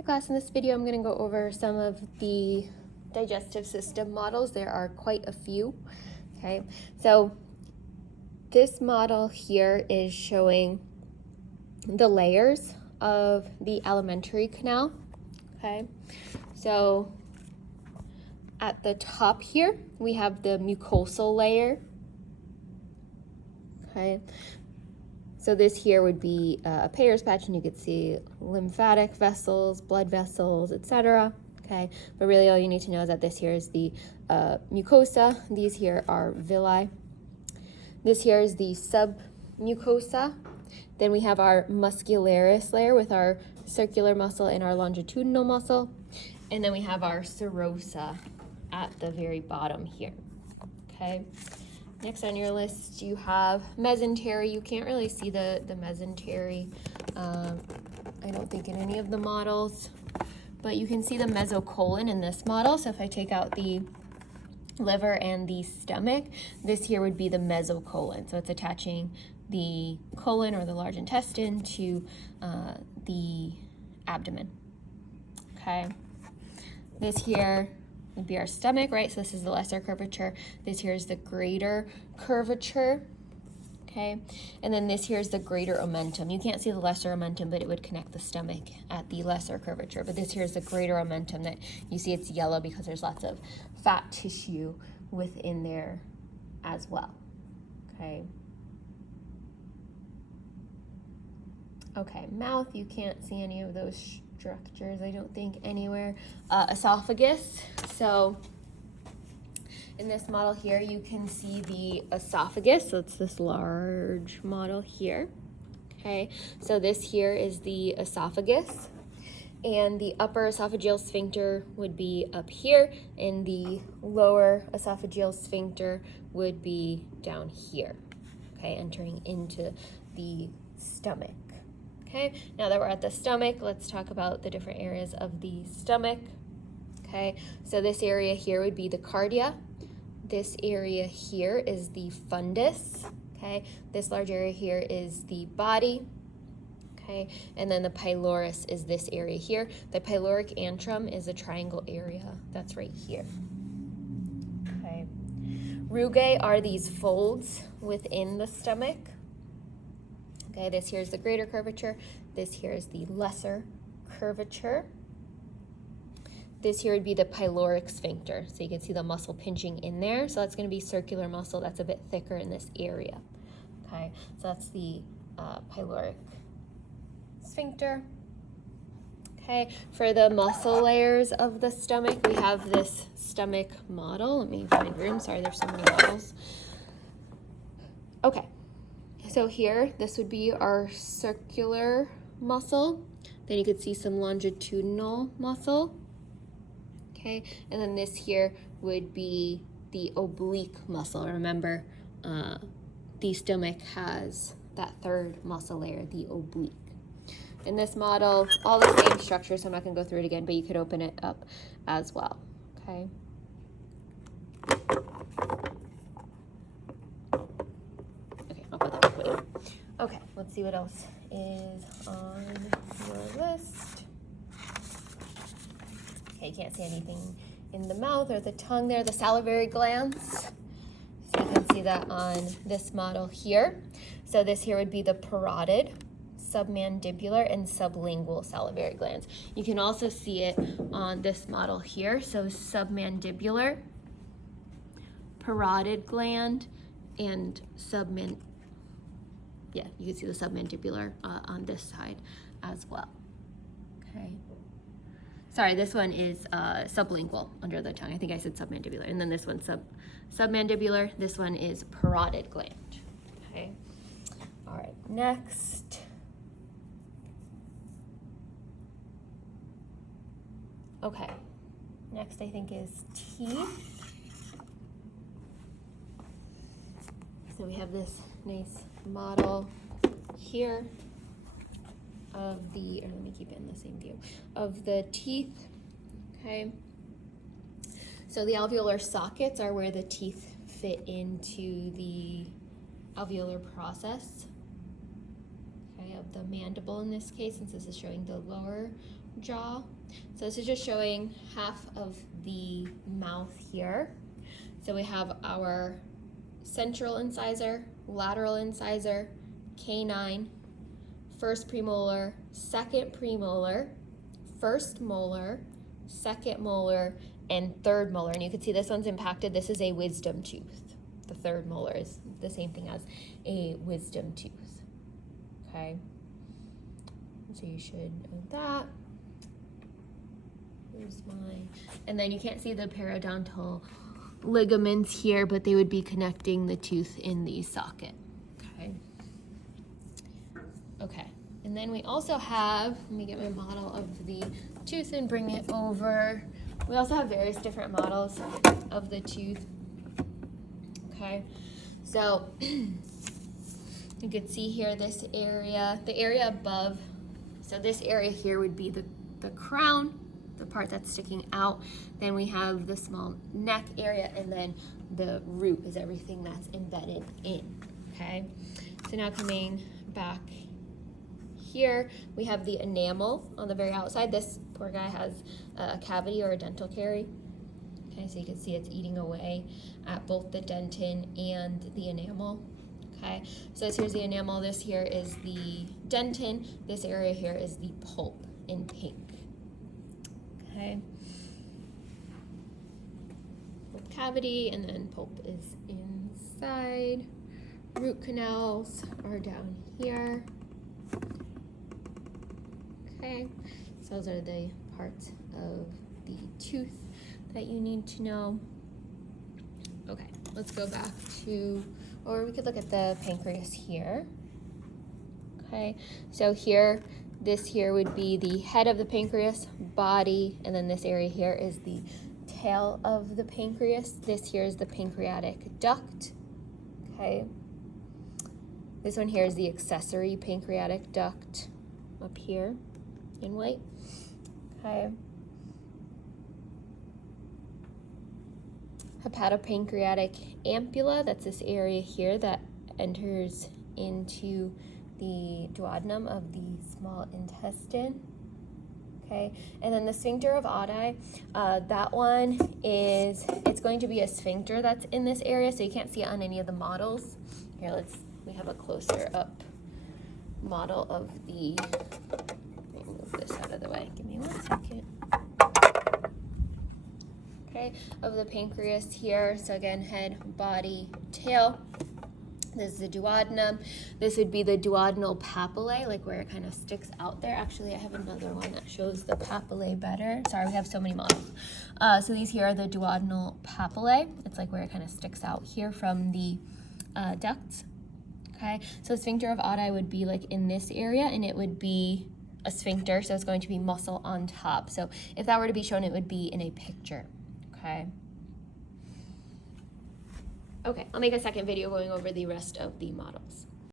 Hi class, in this video I'm going to go over some of the digestive system models. There are quite a few. Okay, so this model here is showing the layers of the alimentary canal. Okay, so at the top here we have the mucosal layer. Okay, so this here would be a Peyer's patch, and you could see lymphatic vessels, blood vessels, etc. Okay, but really all you need to know is that this here is the mucosa. These here are villi. This here is the submucosa. Then we have our muscularis layer with our circular muscle and our longitudinal muscle. And then we have our serosa at the very bottom here. Okay. Next on your list, you have mesentery. You can't really see the mesentery, I don't think, in any of the models, but you can see the mesocolon in this model. So if I take out the liver and the stomach, this here would be the mesocolon. So it's attaching the colon or the large intestine to the abdomen. Okay. This here would be our stomach, right? So this is the lesser curvature. This here is the greater curvature, okay? And then this here is the greater omentum. You can't see the lesser omentum, but it would connect the stomach at the lesser curvature. But this here is the greater omentum that you see it's yellow because there's lots of fat tissue within there as well, okay? Okay, mouth, you can't see any of those structures, I don't think, anywhere. Esophagus, so in this model here you can see the esophagus, so it's this large model here. Okay, so this here is the esophagus, and the upper esophageal sphincter would be up here, and the lower esophageal sphincter would be down here, okay, entering into the stomach. Okay, now that we're at the stomach, let's talk about the different areas of the stomach. Okay, so this area here would be the cardia. This area here is the fundus. Okay, this large area here is the body. Okay, and then the pylorus is this area here. The pyloric antrum is a triangle area that's right here. Okay, rugae are these folds within the stomach. Okay, this here is the greater curvature. This here is the lesser curvature. This here would be the pyloric sphincter. So you can see the muscle pinching in there. So that's going to be circular muscle that's a bit thicker in this area. Okay, so that's the pyloric sphincter. Okay, for the muscle layers of the stomach, we have this stomach model. Let me find room. Sorry, there's so many models. Okay. So here, this would be our circular muscle. Then you could see some longitudinal muscle. Okay, and then this here would be the oblique muscle. Remember, the stomach has that third muscle layer, the oblique. In this model, all the same structure, so I'm not going to go through it again, but you could open it up as well. Okay. Okay, let's see what else is on your list. Okay, you can't see anything in the mouth or the tongue there, the salivary glands. So you can see that on this model here. So this here would be the parotid, submandibular, and sublingual salivary glands. You can also see it on this model here. So submandibular, parotid gland, and yeah, you can see the submandibular on this side as well. Okay. Sorry, this one is sublingual, under the tongue. I think I said submandibular. And then this one's submandibular. This one is parotid gland. Okay. All right, next. Okay. Next, I think, is teeth. So we have this nice model here of the, or let me keep it in the same view, of the teeth. Okay, so the alveolar sockets are where the teeth fit into the alveolar process, okay, of the mandible in this case, since this is showing the lower jaw. So this is just showing half of the mouth here. So we have our central incisor, lateral incisor, canine, first premolar, second premolar, first molar, second molar, and third molar. And you can see this one's impacted. This is a wisdom tooth. The third molar is the same thing as a wisdom tooth. Okay, so you should know that. Here's and then you can't see the periodontal ligaments here, but they would be connecting the tooth in the socket. Okay, and then we also have, let me get my model of the tooth and bring it over. We also have various different models of the tooth. Okay, so you can see here this area, the area above, so this area here would be the crown, the part that's sticking out. Then we have the small neck area, and then the root is everything that's embedded in. Okay, so now coming back here, we have the enamel on the very outside. This poor guy has a cavity or a dental carie. Okay, so you can see it's eating away at both the dentin and the enamel. Okay, so here's the enamel. This here is the dentin. This area here is the pulp in pink. Okay, pulp cavity, and then pulp is inside. Root canals are down here. Okay, so those are the parts of the tooth that you need to know. Okay, let's go back to, or we could look at the pancreas here. Okay, so here, this here would be the head of the pancreas, body, and then this area here is the tail of the pancreas. This here is the pancreatic duct. Okay, this one here is the accessory pancreatic duct up here in white. Okay. Hepatopancreatic ampulla, that's this area here that enters into the duodenum of the small intestine. Okay, and then the sphincter of Oddi, that one is, it's going to be a sphincter that's in this area, so you can't see it on any of the models. Here, we have a closer up model of the, let me move this out of the way, give me 1 second. Okay, of the pancreas here, so again, head, body, tail. This is the duodenum. This would be the duodenal papillae, like where it kind of sticks out there. Actually, I have another one that shows the papillae better. Sorry, we have so many models. So these here are the duodenal papillae. It's like where it kind of sticks out here from the ducts. Okay, so sphincter of Oddi would be like in this area, and it would be a sphincter, so it's going to be muscle on top. So if that were to be shown, it would be in a picture. Okay. Okay, I'll make a second video going over the rest of the models.